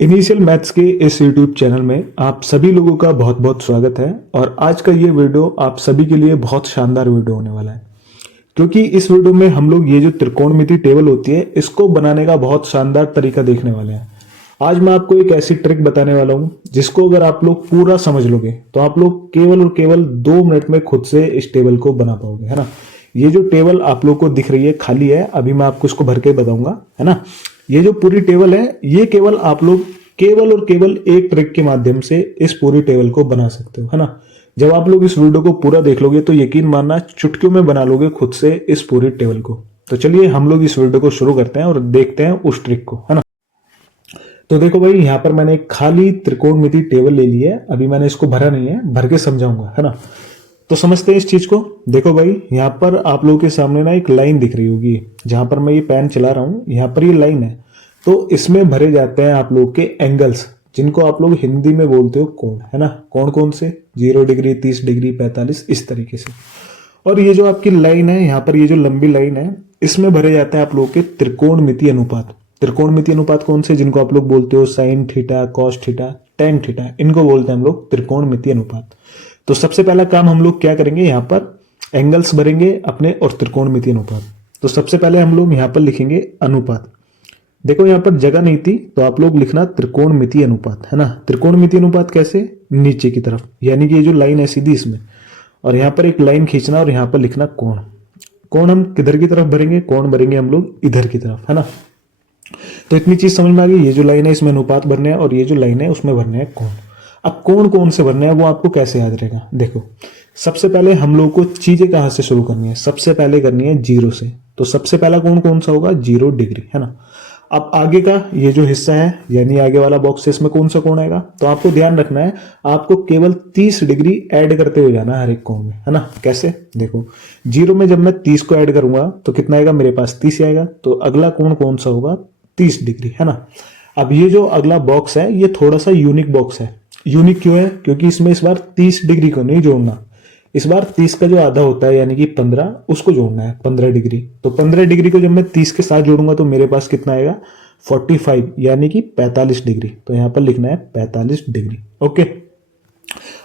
Initial maths के इस YouTube channel में आप सभी लोगों का बहुत बहुत स्वागत है। और आज का ये वीडियो आप सभी के लिए बहुत शानदार वीडियो होने वाला है, क्योंकि इस वीडियो में हम लोग ये जो त्रिकोणमिति टेबल होती है इसको बनाने का बहुत शानदार तरीका देखने वाले हैं। आज मैं आपको एक ऐसी ट्रिक बताने वाला हूँ जिसको अगर आप लोग पूरा समझ लोगे तो आप लोग केवल और केवल 2 मिनट में खुद से इस टेबल को बना पाओगे, है ना। ये जो टेबल आप लोग को दिख रही है खाली है, अभी मैं आपको इसको भर के बताऊंगा, है ना। ये जो पूरी टेबल है ये केवल आप लोग केवल और केवल एक ट्रिक के माध्यम से इस पूरी टेबल को बना सकते हो, है ना। जब आप लोग इस वीडियो को पूरा देख लोगे तो यकीन मानना चुटकियों में बना लोगे खुद से इस पूरी टेबल को। तो चलिए हम लोग इस वीडियो को शुरू करते हैं और देखते हैं उस ट्रिक को, है ना। तो देखो भाई, यहाँ पर मैंने एक खाली त्रिकोणमिति टेबल ले ली है, अभी मैंने इसको भरा नहीं है, भर के समझाऊंगा, है ना। तो समझते हैं इस चीज को। देखो भाई, यहाँ पर आप लोगों के सामने ना एक लाइन दिख रही होगी, जहां पर मैं ये पेन चला रहा हूं, यहाँ पर ये लाइन है। तो इसमें भरे जाते हैं आप लोग के एंगल्स, जिनको आप लोग हिंदी में बोलते हो कोण, है ना। कौन कौन से? 0 डिग्री, 30 डिग्री, 45, इस तरीके से। और ये जो आपकी लाइन है, यहाँ पर ये जो लंबी लाइन है, इसमें भरे जाते हैं आप लोग के त्रिकोणमिति अनुपात। त्रिकोणमिति अनुपात कौन से? जिनको आप लोग बोलते हो sine theta, cos theta, tan theta, इनको बोलते हैं हम लोग त्रिकोणमिति अनुपात। तो सबसे पहला काम हम लोग क्या करेंगे, यहाँ पर एंगल्स भरेंगे अपने और त्रिकोणमिति अनुपात। तो सबसे पहले हम लोग यहाँ पर लिखेंगे अनुपात। देखो यहाँ पर जगह नहीं थी तो आप लोग लिखना त्रिकोणमिति अनुपात, है ना। त्रिकोणमिति अनुपात कैसे? नीचे की तरफ, यानी कि ये जो लाइन है सीधी इसमें, और यहाँ पर एक लाइन खींचना और यहाँ पर लिखना कोण। कोण हम किधर की तरफ भरेंगे? कोण भरेंगे हम लोग इधर की तरफ, है ना। तो इतनी चीज समझ में आ गई। ये जो लाइन है इसमें अनुपात भरने हैं और ये जो लाइन है उसमें भरने हैं कोण। अब कोण कौन से भरने हैं वो आपको कैसे याद रहेगा? देखो, सबसे पहले हम लोग को चीजें कहां से शुरू करनी है? सबसे पहले करनी है 0 से। तो सबसे पहला कोण कौन सा होगा? 0 डिग्री, है ना। अब आगे का ये जो हिस्सा है, यानी आगे वाला बॉक्स है, इसमें कौन सा कोण आएगा? तो आपको ध्यान रखना है, आपको केवल 30 डिग्री ऐड करते हुए जाना है हर एक कोण में, है ना। कैसे? देखो, 0 में जब मैं 30 को ऐड करूंगा तो कितना आएगा? मेरे पास 30 आएगा। तो अगला कोण कौन सा होगा? 30 डिग्री, है ना। अब ये जो अगला बॉक्स है ये थोड़ा सा यूनिक बॉक्स है। यूनिक क्यों है? क्योंकि इसमें इस बार 30 डिग्री को नहीं जोड़ना, इस बार 30 का जो आधा होता है यानी कि 15, उसको जोड़ना है, 15 डिग्री। तो 15 डिग्री को जब मैं 30 के साथ जोड़ूंगा तो मेरे पास कितना आएगा? 45, यानी कि 45 डिग्री। तो यहां पर लिखना है 45 डिग्री। ओके,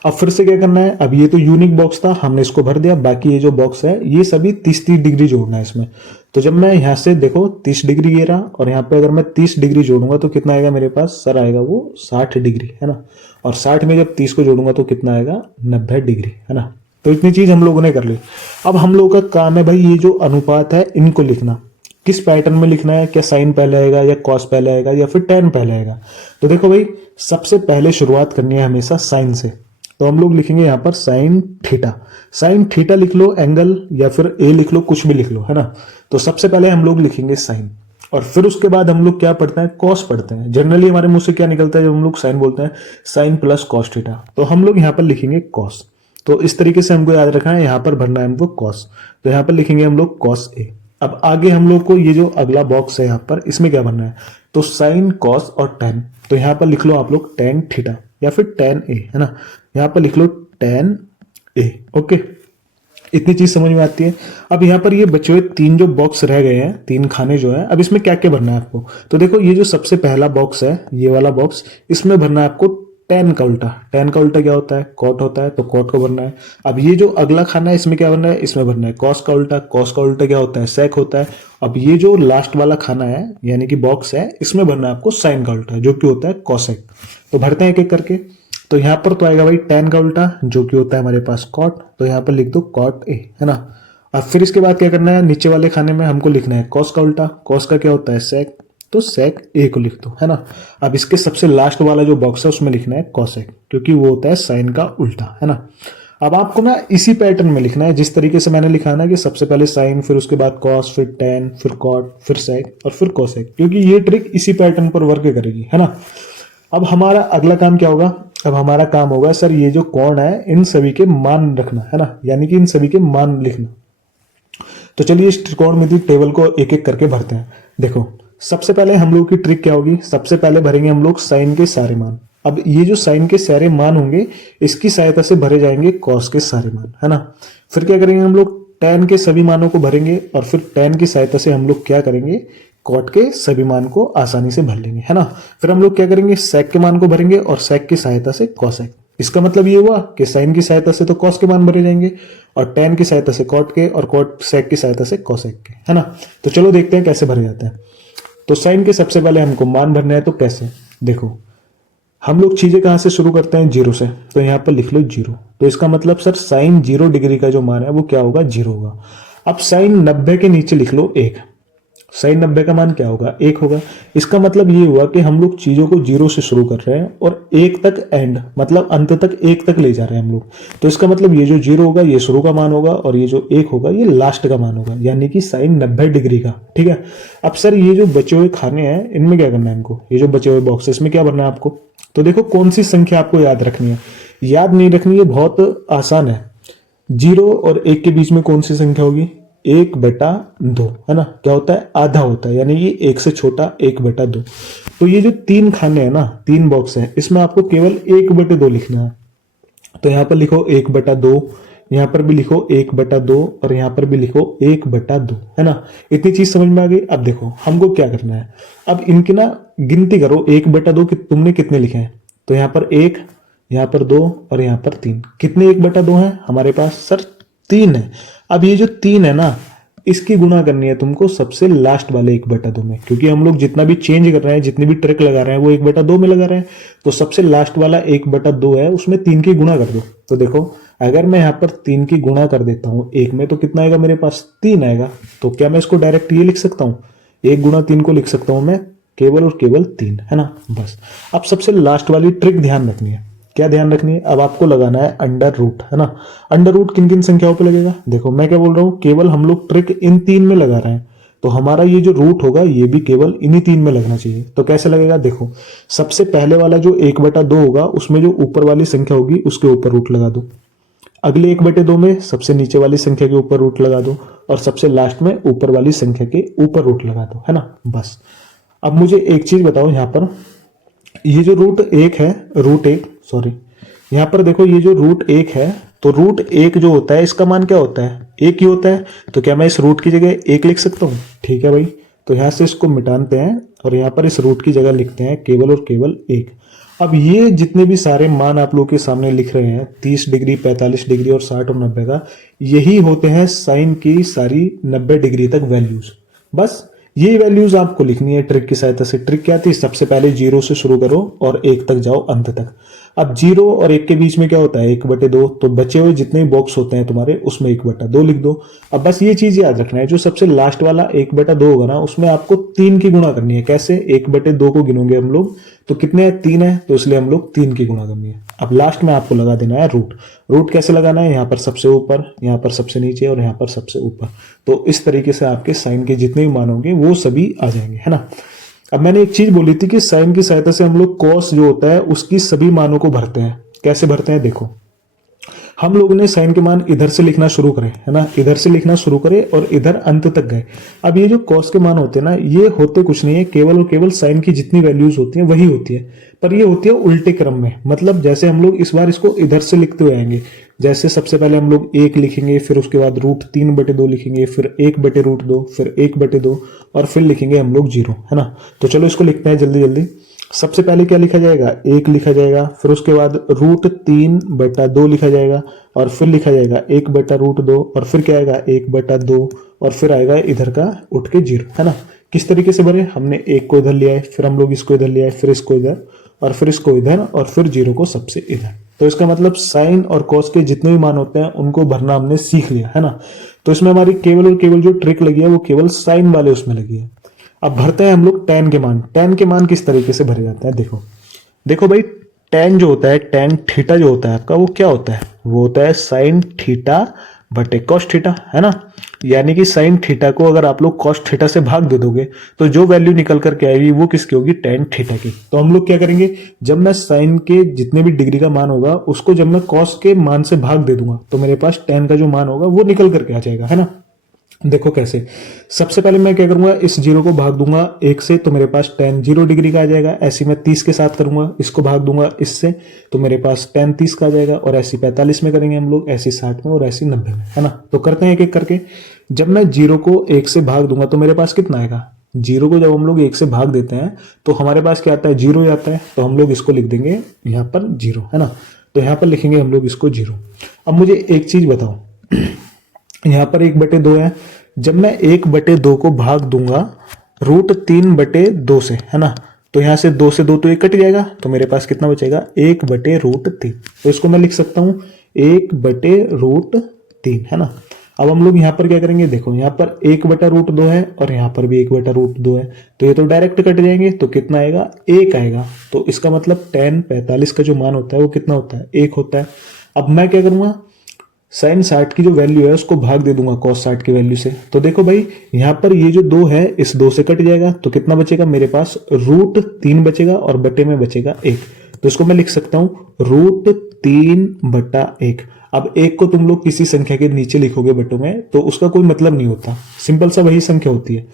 अब फिर से क्या करना है? अब ये तो यूनिक बॉक्स था, हमने इसको भर दिया। बाकी ये जो बॉक्स है ये सभी 30-30 डिग्री जोड़ना है इसमें। तो जब मैं यहां से देखो 30 डिग्री ये रहा, और यहाँ पे अगर मैं 30 डिग्री जोड़ूंगा तो कितना आएगा मेरे पास? सर आएगा वो 60 डिग्री, है ना। और 60 में जब 30 को जोड़ूंगा तो कितना आएगा? 90 डिग्री, है ना। तो इतनी चीज हम लोगों ने कर ली। अब हम लोगों का काम है भाई ये जो अनुपात है इनको लिखना। किस पैटर्न में लिखना है? क्या साइन पहले आएगा या कॉस पहले आएगा या फिर टेन पहले आएगा? तो देखो भाई, सबसे पहले शुरुआत करनी है हमेशा साइन से। तो हम लोग लिखेंगे यहाँ पर साइन थीटा। साइन थीटा लिख लो एंगल, या फिर ए लिख लो, कुछ भी लिख लो, है ना। तो सबसे पहले हम लोग लिखेंगे साइन, और फिर उसके बाद हम लोग क्या पढ़ते हैं? कॉस पढ़ते हैं। जनरली हमारे मुंह से क्या निकलता है जब हम लोग साइन बोलते हैं? Sine plus cos theta. तो हम लोग यहाँ पर लिखेंगे कॉस। तो इस तरीके से हमको याद रखना है, यहाँ पर भरना है हमको कॉस। तो यहाँ पर लिखेंगे हम लोग कॉस ए। अब आगे हम लोग को ये जो अगला बॉक्स है यहाँ पर, इसमें क्या भरना है? तो साइन, कॉस और टेन। तो यहाँ पर लिख लो आप लोग टेन थीटा या फिर टेन ए, है ना। यहाँ पर लिख लो टेन ए। ओके, इतनी चीज समझ में आती है। अब यहाँ पर ये बचे हुए 3 जो बॉक्स रह गए हैं, 3 खाने जो है, अब इसमें क्या क्या भरना है आपको? तो देखो, ये जो सबसे पहला बॉक्स है, ये वाला बॉक्स, इसमें भरना है आपको टेन का उल्टा। टेन का उल्टा क्या होता है? कॉट होता है, तो कॉट को भरना है। अब ये जो अगला खाना है इसमें क्या भरना है? इसमें भरना है कॉस का उल्टा। कॉस का उल्टा क्या होता है? सेक होता है। अब ये जो लास्ट वाला खाना है यानी कि बॉक्स है, इसमें भरना है आपको साइन का उल्टा, जो कि होता है कॉसेक। तो भरते हैं एक एक करके। तो यहाँ पर तो आएगा भाई टेन का उल्टा, जो कि होता है हमारे पास कॉट। तो यहाँ पर लिख दो कॉट ए, है ना। अब फिर इसके बाद क्या करना है? नीचे वाले खाने में हमको लिखना है कॉस का उल्टा। कॉस का क्या होता है? सेक। तो सेक ए को लिख दो, है ना। अब इसके सबसे लास्ट वाला जो बॉक्स है उसमें लिखना है कॉसेक, क्योंकि वो होता है साइन का उल्टा, है ना। अब आपको ना इसी पैटर्न में लिखना है जिस तरीके से मैंने लिखा ना, कि सबसे पहले साइन, फिर उसके बाद कॉस, फिर टेन, फिर कॉट, फिर सेक और फिर कॉसेक, क्योंकि ये ट्रिक इसी पैटर्न पर वर्क करेगी, है ना। अब हमारा अगला काम क्या होगा? अब हमारा काम होगा सर ये जो कोण है इन सभी के मान रखना, है ना, यानी कि इन सभी के मान लिखना। तो चलिए इस त्रिकोणमिति टेबल को एक एक करके भरते हैं। देखो, सबसे पहले हम लोग की ट्रिक क्या होगी? सबसे पहले भरेंगे हम लोग साइन के सारे मान। अब ये जो साइन के सारे मान होंगे इसकी सहायता से भरे जाएंगे कॉस के सारे मान, है ना। फिर क्या करेंगे हम लोग? टेन के सभी मानों को भरेंगे, और फिर टेन की सहायता से हम लोग क्या करेंगे? कॉट के सभी मान को आसानी से भर लेंगे, है ना। फिर हम लोग क्या करेंगे, सेक के मान को भरेंगे और सेक की सहायता से कॉसेक। इसका मतलब ये हुआ कि साइन की सहायता से तो कॉस के मान भरे जाएंगे और टेन की सहायता से कॉट के और कॉट सेक की सहायता से कॉसेक के, है ना। तो चलो देखते हैं कैसे भरे जाते हैं। तो साइन के सबसे पहले हमको मान भरना है, तो कैसे, देखो हम लोग चीजें कहां से शुरू करते हैं, जीरो से। तो यहां पर लिख लो जीरो। तो इसका मतलब सर साइन 0 डिग्री का जो मान है वो क्या होगा, 0 होगा। अब साइन 90 के नीचे लिख लो 1। साइन 90 का मान क्या होगा, 1 होगा। इसका मतलब ये हुआ कि हम लोग चीजों को 0 से शुरू कर रहे हैं और 1 तक एंड, मतलब अंत तक 1 तक ले जा रहे हैं हम लोग। तो इसका मतलब ये जो 0 होगा ये शुरू का मान होगा और ये जो 1 होगा ये लास्ट का मान होगा, यानी कि साइन 90 डिग्री का। ठीक है। अब सर ये जो बचे हुए खाने हैं इनमें क्या करना है हमको, ये जो बचे हुए बॉक्सेस में क्या भरना है आपको। तो देखो कौन सी संख्या आपको याद रखनी है, याद नहीं रखनी है, बहुत आसान है। 0 और 1 के बीच में कौन सी संख्या होगी, 1/2, है ना। क्या होता है, आधा होता है, यानी कि 1 से छोटा 1/2। तो ये जो 3 खाने हैं ना, 3 बॉक्स है, इसमें आपको केवल 1/2 लिखना है। तो यहां पर लिखो 1/2, यहां पर भी लिखो 1/2 और यहां पर भी लिखो 1/2, है ना। इतनी चीज समझ में आ गई। अब देखो हमको क्या करना है, अब इनकी ना गिनती करो, 1/2 कि तुमने कितने लिखे हैं। तो यहां पर 1, यहां पर 2 और यहां पर 3। कितने 1/2 है हमारे पास, सर 3 है। अब ये जो 3 है ना, इसकी गुणा करनी है तुमको सबसे लास्ट वाले 1/2 में, क्योंकि हम लोग जितना भी चेंज कर रहे हैं, जितनी भी ट्रिक लगा रहे हैं वो 1/2 में लगा रहे हैं। तो सबसे लास्ट वाला 1/2 है, उसमें 3 की गुणा कर दो। तो देखो अगर मैं यहाँ पर 3 की गुणा कर देता हूं 1 में, तो कितना आएगा मेरे पास, 3 आएगा। तो क्या मैं इसको डायरेक्ट ये लिख सकता हूं, 1 गुणा 3 को लिख सकता हूं मैं केवल और केवल 3, है ना, बस। अब सबसे लास्ट वाली ट्रिक ध्यान रखनी है, क्या ध्यान रखनी है, अब आपको लगाना है अंडर रूट, है ना। अंडर रूट किन किन संख्याओं पे लगेगा, देखो मैं क्या बोल रहा हूं, केवल हम लोग ट्रिक इन 3 में लगा रहे हैं, तो हमारा ये जो रूट होगा ये भी केवल इन्हीं 3 में लगना चाहिए। तो कैसे लगेगा, देखो सबसे पहले वाला जो 1/2 होगा उसमें जो ऊपर वाली संख्या होगी उसके ऊपर रूट लगा दो, अगले 1/2 में सबसे नीचे वाली संख्या के ऊपर रूट लगा दो और सबसे लास्ट में ऊपर वाली संख्या के ऊपर रूट लगा दो, है ना, बस। अब मुझे एक चीज बताओ, यहां पर ये जो रूट 1 है, रूट 1 सॉरी, यहां पर देखो ये जो रूट 1 है, तो रूट 1 जो होता है इसका मान क्या होता है, 1 ही होता है। तो क्या मैं इस रूट की जगह 1 लिख सकता हूं, ठीक है भाई। तो यहां से इसको मिटाते हैं और यहां पर इस रूट की जगह लिखते हैं केवल और केवल 1। अब ये जितने भी सारे मान आप लोग के सामने लिख रहे हैं, 30 डिग्री, 45 डिग्री और 60 और 90 का, यही होते हैं साइन की सारी 90 डिग्री तक वैल्यूज। बस ये वैल्यूज आपको लिखनी है ट्रिक की सहायता से। ट्रिक क्या थी, सबसे पहले 0 से शुरू करो और 1 तक जाओ अंत तक। अब 0 और 1 के बीच में क्या होता है, 1/2। तो बचे हुए जितने बॉक्स होते हैं तुम्हारे उसमें 1/2 लिख दो। अब बस ये चीज याद रखना है, जो सबसे लास्ट वाला 1/2 होगा ना, उसमें आपको 3 की गुणा करनी है। कैसे, 1/2 को गिनोगे हम लोग तो कितने हैं, 3 है, तो इसलिए हम लोग 3 की गुणा करनी है। अब लास्ट में आपको लगा देना है रूट। रूट कैसे लगाना है, यहाँ पर सबसे ऊपर, यहाँ पर सबसे नीचे और यहाँ पर सबसे ऊपर। तो इस तरीके से आपके साइन के जितने भी मान होंगे वो सभी आ जाएंगे, है ना। अब मैंने एक चीज बोली थी कि साइन की सहायता से हम लोग कॉस जो होता है उसकी सभी मानों को भरते हैं। कैसे भरते हैं, देखो हम लोगों ने साइन के मान इधर से लिखना शुरू करे, है ना, इधर से लिखना शुरू करे और इधर अंत तक गए। अब ये जो कॉस के मान होते हैं ना, ये होते कुछ नहीं है, केवल और केवल साइन की जितनी वैल्यूज होती हैं वही होती है, पर ये होती है उल्टे क्रम में। मतलब जैसे हम लोग इस बार इसको इधर से लिखते हुए आएंगे, जैसे सबसे पहले हम लोग 1 लिखेंगे, फिर उसके बाद रूट 3/2 लिखेंगे, फिर 1/√2, फिर 1/2 और फिर लिखेंगे हम लोग 0, है ना। तो चलो इसको लिखते हैं जल्दी जल्दी। सबसे पहले क्या लिखा जाएगा, 1 लिखा जाएगा, फिर उसके बाद √3/2 लिखा जाएगा और फिर लिखा जाएगा 1/√2 और फिर क्या आएगा 1/2 और फिर आएगा इधर का उठ के 0, है ना। किस तरीके से भरे, हमने 1 को इधर लिया है, फिर हम लोग इसको इधर लिया है, फिर इसको इधर और फिर इसको इधर और फिर 0 को सबसे इधर। तो इसका मतलब साइन और कॉस के जितने भी मान होते हैं उनको भरना हमने सीख लिया, है ना। तो इसमें हमारी केवल और केवल जो ट्रिक लगी है वो केवल साइन वाले उसमें लगी है। अब भरते हैं हम लोग tan के मान। tan के मान किस तरीके से भरे जाते हैं, देखो देखो भाई, tan जो होता है, tan थीटा जो होता है आपका, वो क्या होता है, वो होता है साइन थीटा बटे कॉस थीटा, है ना। यानी कि साइन थीटा को अगर आप लोग कॉस थीटा से भाग दे दोगे तो जो वैल्यू निकल करके आएगी वो किसकी होगी, tan थीटा की। तो हम लोग क्या करेंगे, जब मैं साइन के जितने भी डिग्री का मान होगा उसको जब मैं कॉस के मान से भाग दे दूंगा तो मेरे पास tan का जो मान होगा वो निकल करके आ जाएगा, है ना। देखो कैसे, सबसे पहले मैं क्या करूंगा, इस 0 को भाग दूंगा 1 से तो मेरे पास tan 0 डिग्री का आ जाएगा। ऐसे मैं 30 के साथ करूंगा, इसको भाग दूंगा इससे तो मेरे पास tan 30 का आ जाएगा। और ऐसे 45 में करेंगे हम लोग, ऐसे 60 में और ऐसे 90 में, है ना। तो करते हैं एक एक करके। जब मैं 0 को 1 से भाग दूंगा तो मेरे पास कितना आएगा, जीरो को जब हम लोग 1 से भाग देते हैं तो हमारे पास क्या आता है, जीरो आता है। तो हम लोग इसको लिख देंगे यहाँ पर जीरो, है ना। तो यहाँ पर लिखेंगे हम लोग इसको जीरो। अब मुझे एक चीज बताओ, यहाँ पर 1/2 है। जब मैं 1/2 को भाग दूंगा √3/2 से, है ना, तो यहाँ से 2 से 2 तो ये कट जाएगा, तो मेरे पास कितना बचेगा, 1/√3। तो इसको मैं लिख सकता हूँ 1/√3, है ना। अब हम लोग यहाँ पर क्या करेंगे, देखो यहाँ पर 1/√2 है और यहाँ पर भी 1/√2 है, तो ये तो डायरेक्ट कट जाएंगे, तो कितना आएगा, 1 आएगा। तो इसका मतलब tan 45 का जो मान होता है वो कितना होता है, 1 होता है। अब मैं क्या करूंगा, sin 60 की जो वैल्यू है उसको भाग दे दूंगा cos 60 की वैल्यू से। तो देखो भाई यहाँ पर ये जो 2 है इस 2 से कट जाएगा, तो कितना बचेगा मेरे पास, √3 बचेगा और बटे में बचेगा 1। तो इसको मैं लिख सकता हूं √3/1। अब 1 को तुम लोग किसी संख्या के नीचे लिखोगे बटों में तो उसका कोई मतलब नहीं होता, सिंपल सा वही संख्या होती है।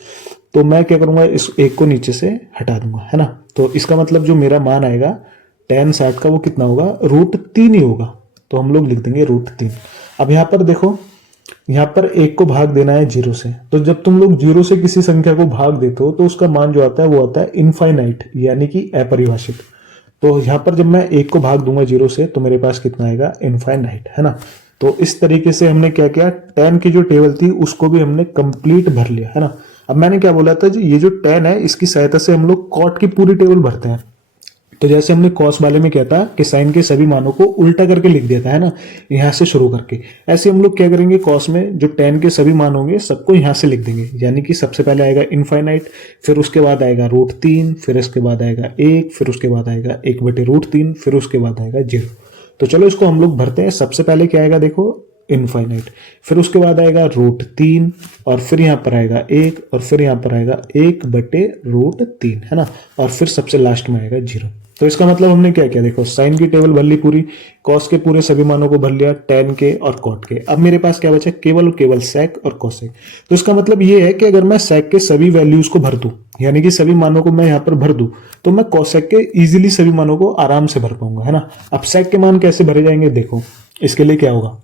तो मैं क्या करूंगा, इस 1 को नीचे से हटा दूंगा, है ना। तो इसका मतलब जो मेरा मान आएगा tan 60 का वो कितना होगा, √3 ही होगा। तो हम लोग लिख देंगे √3। अब यहाँ पर देखो, यहाँ पर 1 को भाग देना है 0 से, तो जब तुम लोग 0 से किसी संख्या को भाग देते हो तो उसका मान जो आता है वो आता है इनफाइनाइट, यानी कि अपरिभाषित। तो यहाँ पर जब मैं 1 को भाग दूंगा 0 से तो मेरे पास कितना आएगा, इनफाइनाइट, है ना। तो इस तरीके से हमने क्या किया, tan की जो टेबल थी उसको भी हमने कंप्लीट भर लिया, है ना। अब मैंने क्या बोला था, ये जो tan है इसकी सहायता से हम लोग cot की पूरी टेबल भरते हैं। तो जैसे हमने cos वाले में क्या था कि साइन के सभी मानों को उल्टा करके लिख दिया था, है ना, यहाँ से शुरू करके। ऐसे हम लोग क्या करेंगे, cos में जो tan के सभी मान होंगे सबको यहाँ से लिख देंगे, यानी कि सबसे पहले आएगा इनफाइनाइट, फिर उसके बाद आएगा √3, फिर इसके बाद आएगा 1, फिर उसके बाद आएगा 1/√3, फिर उसके बाद आएगा 0। तो चलो इसको हम लोग भरते हैं। सबसे पहले क्या आएगा, देखो इनफाइनाइट, फिर उसके बाद आएगा √3 और फिर यहाँ पर आएगा 1 और फिर यहाँ पर आएगा 1/√3, है ना, और फिर सबसे लास्ट में आएगा 0। तो इसका मतलब हमने क्या किया, देखो साइन की टेबल भर ली पूरी, कॉस के पूरे सभी मानों को भर लिया, tan के और कॉट के। अब मेरे पास क्या बचा, केवल और केवल sec और cosec। तो इसका मतलब ये है कि अगर मैं sec के सभी वैल्यूज को भर दूं, यानी कि सभी मानों को मैं यहाँ पर भर दूं, तो मैं cosec के इजीली सभी मानों को आराम से भर पाऊंगा, है ना। अब sec के मान कैसे भरे जाएंगे, देखो इसके लिए क्या होगा,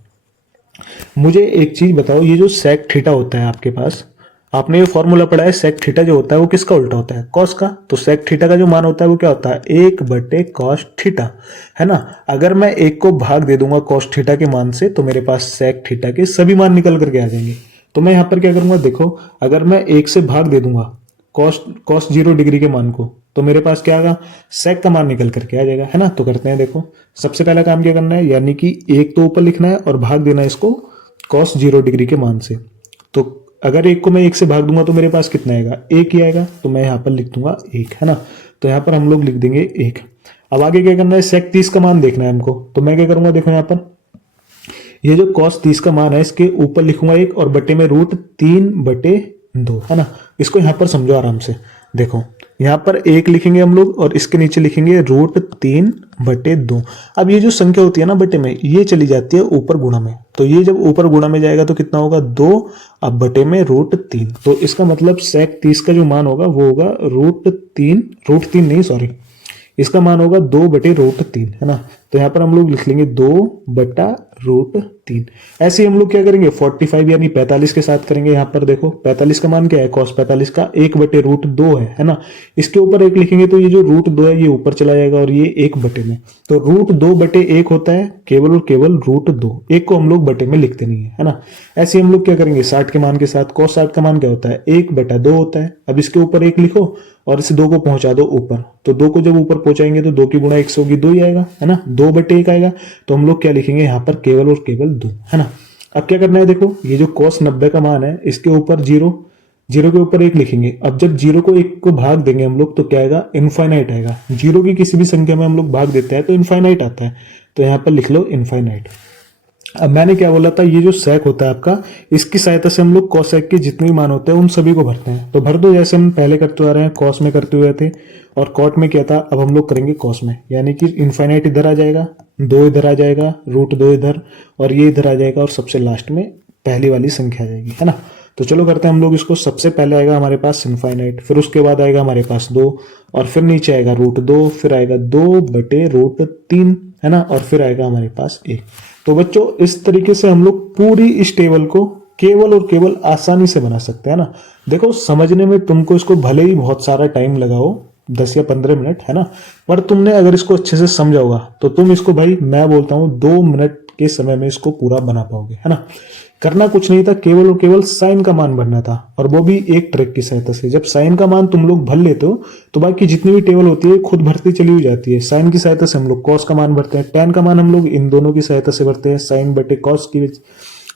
मुझे एक चीज बताओ, ये जो sec थीटा होता है आपके पास, आपने ये फॉर्मूला पढ़ा है, sec थीटा जो होता है वो किसका उल्टा होता है, cos का। तो sec थीटा का जो मान होता है वो क्या होता है, 1/cos थीटा, है ना। अगर मैं 1 को भाग दे दूंगा cos थीटा के मान से तो मेरे पास sec थीटा के सभी मान निकल करके आ जाएंगे। तो मैं यहाँ पर क्या करूंगा, देखो अगर मैं 1 से भाग दे दूंगा cos 0 डिग्री के मान को तो मेरे पास क्या आएगा, sec का मान निकल करके आ जाएगा, है ना। तो करते हैं, देखो सबसे पहला काम क्या करना है, यानी कि 1 तो ऊपर लिखना है और भाग देना है इसको cos 0 डिग्री के मान से। तो अगर 1 को मैं 1 से भाग दूंगा तो मेरे पास कितना आएगा, 1 ही आएगा। तो मैं यहाँ पर लिख दूंगा 1, है ना। तो यहाँ पर हम लोग लिख देंगे 1। अब आगे क्या करना है, sec 30 का मान देखना है हमको। तो मैं क्या करूंगा, देखो यहाँ पर ये जो cos 30 का मान है इसके ऊपर लिखूंगा 1 और बटे में √3/2, है ना। इसको यहाँ पर समझो आराम से, देखो यहाँ पर 1 लिखेंगे हम लोग और इसके नीचे लिखेंगे √3/2। अब ये जो संख्या होती है ना बटे में, ये चली जाती है ऊपर गुणा में, तो ये जब ऊपर गुणा में जाएगा तो कितना होगा, 2, अब बटे में √3। तो इसका मतलब sec 30 का जो मान होगा वो होगा √3 नहीं सॉरी, इसका मान होगा 2/√3, है ना। तो यहाँ पर हम लोग लिख लेंगे 2/√3। ऐसे ही हम लोग क्या करेंगे, 45 यानी 45 के साथ करेंगे। यहाँ पर देखो 45 का मान क्या है, cos 45 का 1/√2 है ना। इसके ऊपर 1 लिखेंगे तो ये जो √2 है ये ऊपर चला जाएगा और ये 1 बटे में, तो √2/1 होता है केवल और केवल √2। 1 को हम लोग बटे में लिखते नहीं है ना। ऐसे हम लोग क्या करेंगे, 60 के मान के साथ cos 60 का मान क्या होता है, 1/2 होता है। अब इसके ऊपर 1 लिखो और इस 2 को पहुंचा दो ऊपर, तो 2 को जब ऊपर पहुंचाएंगे तो 2 की गुणा 1 से होगी 2 ही आएगा, है ना, 2/1 आएगा। तो हम लोग क्या लिखेंगे यहाँ पर, केवल और केवल 2, है ना। अब क्या करना है, देखो ये जो cos 90 का मान है इसके ऊपर 0 के ऊपर 1 लिखेंगे। अब जब 0 को 1 को भाग देंगे हम लोग तो क्या आएगा, इनफाइनाइट आएगा। 0 की किसी भी संख्या में हम लोग भाग देते हैं तो इनफाइनाइट आता है, तो यहाँ पर लिख लो इनफाइनाइट। अब मैंने क्या बोला था, ये जो sec होता है आपका, इसकी सहायता से हम लोग cosec के जितने भी मान होते हैं उन सभी को भरते हैं। तो भर दो, जैसे हम पहले करते आ रहे हैं, cos में करते हुए थे और cot में क्या था, अब हम लोग करेंगे cos में, यानी कि इनफाइनाइट इधर आ जाएगा, 2 इधर आ जाएगा, √2 इधर और ये इधर आ जाएगा और सबसे लास्ट में पहली वाली संख्या आ जाएगी, है ना। तो चलो करते हैं हम लोग इसको। सबसे पहले आएगा हमारे पास इनफाइनाइट, फिर उसके बाद आएगा हमारे पास 2 और फिर नीचे आएगा √2, फिर आएगा 2/√3, है ना, और फिर आएगा हमारे पास 1। तो बच्चों इस तरीके से हम लोग पूरी इस टेबल को केवल और केवल आसानी से बना सकते हैं ना। देखो समझने में तुमको इसको भले ही बहुत सारा टाइम लगाओ, 10 या 15 मिनट, है ना, पर तुमने अगर इसको अच्छे से समझा होगा तो तुम इसको भाई मैं बोलता हूँ 2 मिनट के समय में इसको पूरा बना पाओगे, है ना। करना कुछ नहीं था, केवल और केवल साइन का मान भरना था, और वो भी एक ट्रिक की सहायता से। जब साइन का मान तुम लोग भर लेते हो तो बाकी जितनी भी टेबल होती है खुद भरती चली हुई जाती है। साइन की सहायता से हम लोग कॉस का मान भरते हैं, टेन का मान हम लोग इन दोनों की सहायता से भरते हैं, साइन बटे कॉस की,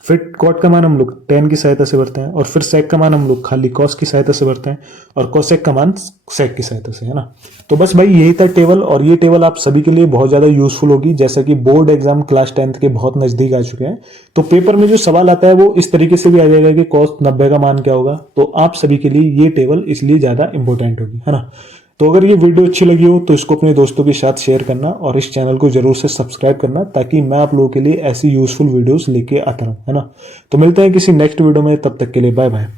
फिर कॉट का मान हम लोग टेन की सहायता से भरते हैं, और फिर सेक का मान हम लोग खाली कॉस की सहायता से भरते हैं, और कोसेक का मान सेक की सहायता से, है ना। तो बस भाई यही था टेबल, और ये टेबल आप सभी के लिए बहुत ज्यादा यूजफुल होगी, जैसा कि बोर्ड एग्जाम क्लास 10th के बहुत नजदीक आ चुके हैं। तो पेपर में जो सवाल आता है वो इस तरीके से भी आ जाएगा कि कॉस 90 का मान क्या होगा। तो आप सभी के लिए ये टेबल इसलिए ज्यादा इंपॉर्टेंट होगी, है ना। तो अगर ये वीडियो अच्छी लगी हो तो इसको अपने दोस्तों के साथ शेयर करना, और इस चैनल को जरूर से सब्सक्राइब करना, ताकि मैं आप लोगों के लिए ऐसी यूजफुल वीडियोस लेके आता रहूं, है ना। तो मिलते हैं किसी नेक्स्ट वीडियो में, तब तक के लिए बाय बाय।